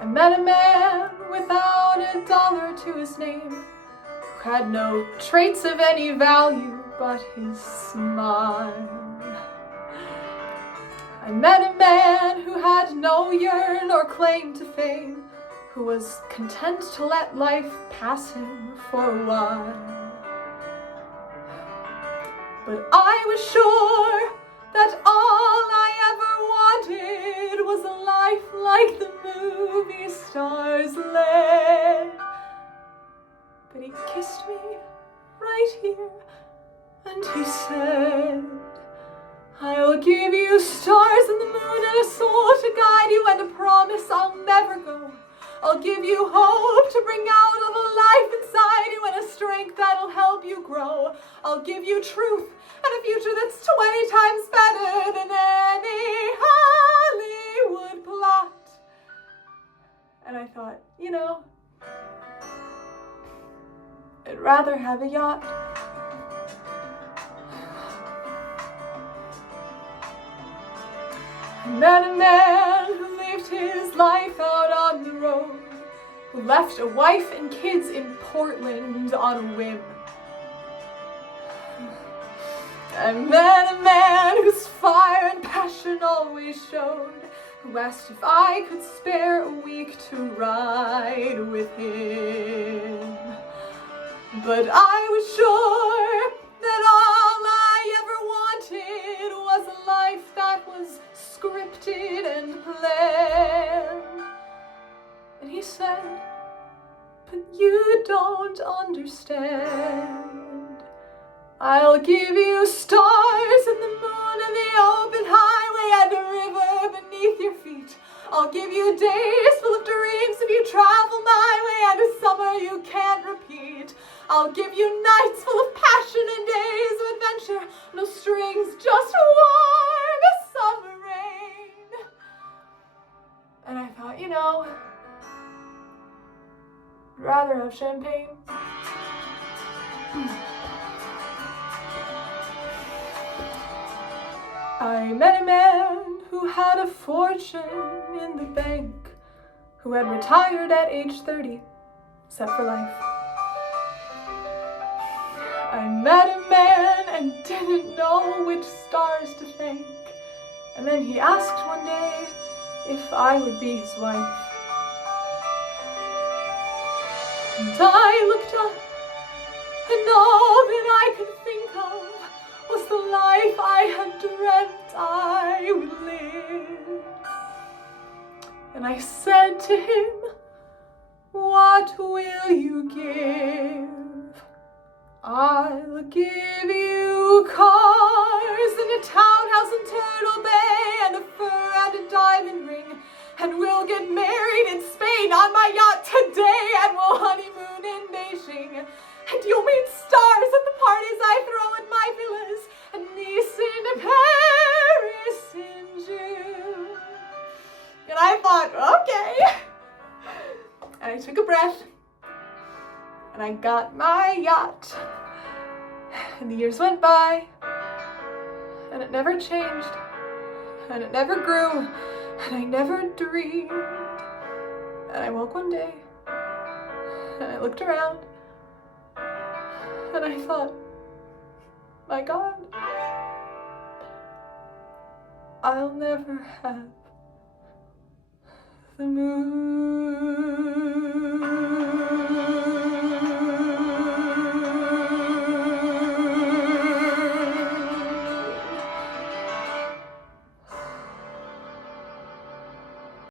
I met a man without a dollar to his name, who had no traits of any value but his smile. I met a man who had no yearn or claim to fame, who was content to let life pass him for a while. But I was sure that all I ever wanted was a life like the movie stars led. But he kissed me right here, and he said, I'll give you stars and the moon and a soul to guide you, and a promise I'll never go. I'll give you hope to bring out all the life inside you, and a strength that'll help you grow. I'll give you truth and a future that's 20 times better than any Hollywood plot. And I thought, you know, I'd rather have a yacht. I met a man who lived his life out on the road, who left a wife and kids in Portland on a whim. I met a man whose fire and passion always showed, who asked if I could spare a week to ride with him. But I was sure that all I ever wanted was a life that was scripted and planned. And he said, but you don't understand. I'll give you stars and the moon and the open highway and a river beneath your feet. I'll give you days full of dreams if you travel my way, and a summer you can't repeat. I'll give you nights full of passion and days of adventure, no strings, just warm as summer rain. And I thought, you know, I'd rather have champagne. I met a man who had a fortune in the bank, who had retired at age 30, set for life. I met a man and didn't know which stars to thank, and then he asked one day if I would be his wife. And I looked up, and all that I could think of was the life I had dreamt I would live. And I said to him, what will you give? I'll give you cars and a townhouse in Turtle Bay and a fur and a diamond ring, and we'll get married in Spain on my yacht today, and we'll honeymoon in Beijing. And you'll meet stars at the parties I throw at my villas, and Nice and Paris in June. And I thought, okay. And I took a breath, and I got my yacht. And the years went by, and it never changed, and it never grew, and I never dreamed. And I woke one day, and I looked around, and I thought, my God, I'll never have the moon.